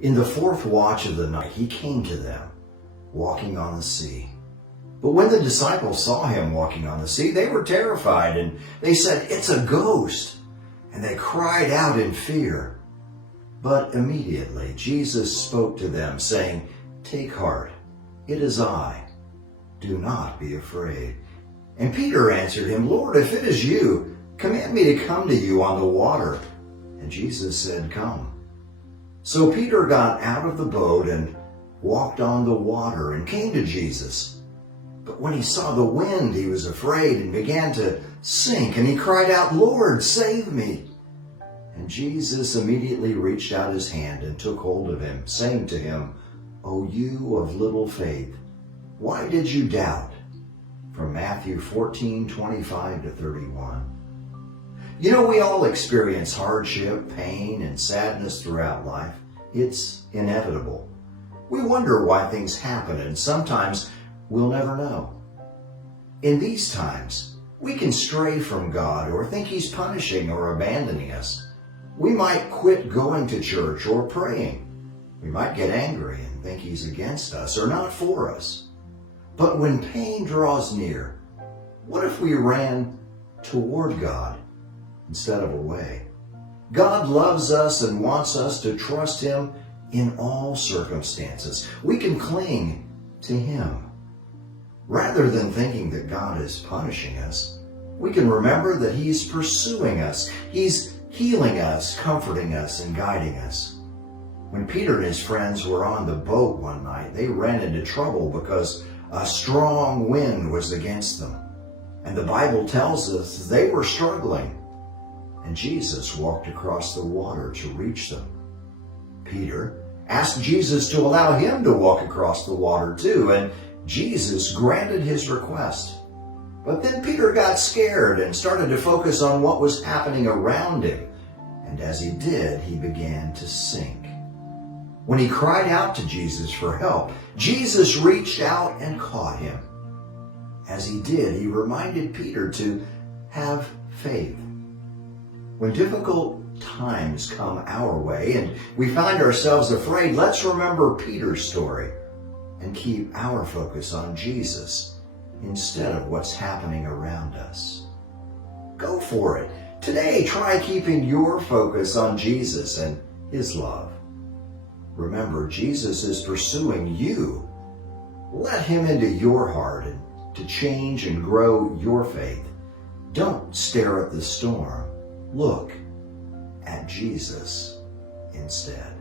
In the fourth watch of the night, he came to them, walking on the sea. But when the disciples saw him walking on the sea, they were terrified, and they said, "It's a ghost!" And they cried out in fear. But immediately Jesus spoke to them, saying, "Take heart, it is I. Do not be afraid." And Peter answered him, "Lord, if it is you, command me to come to you on the water." And Jesus said, "Come." So Peter got out of the boat and walked on the water and came to Jesus. But when he saw the wind, he was afraid and began to sink, and he cried out, "Lord, save me." And Jesus immediately reached out his hand and took hold of him, saying to him, "O you of little faith, why did you doubt?" From Matthew 14:25-31. You know, we all experience hardship, pain, and sadness throughout life. It's inevitable. We wonder why things happen, and sometimes we'll never know. In these times, we can stray from God or think He's punishing or abandoning us. We might quit going to church or praying. We might get angry and think He's against us or not for us. But when pain draws near, what if we ran toward God instead of away? God loves us and wants us to trust Him in all circumstances. We can cling to Him. Rather than thinking that God is punishing us, we can remember that He's pursuing us. He's healing us, comforting us, and guiding us. When Peter and his friends were on the boat one night, they ran into trouble because a strong wind was against them. And the Bible tells us they were struggling. And Jesus walked across the water to reach them. Peter asked Jesus to allow him to walk across the water too, and Jesus granted his request. But then Peter got scared and started to focus on what was happening around him. And as he did, he began to sink. When he cried out to Jesus for help, Jesus reached out and caught him. As he did, he reminded Peter to have faith. When difficult times come our way and we find ourselves afraid, let's remember Peter's story and keep our focus on Jesus instead of what's happening around us. Go for it. Today, try keeping your focus on Jesus and His love. Remember, Jesus is pursuing you. Let Him into your heart and to change and grow your faith. Don't stare at the storm. Look at Jesus instead.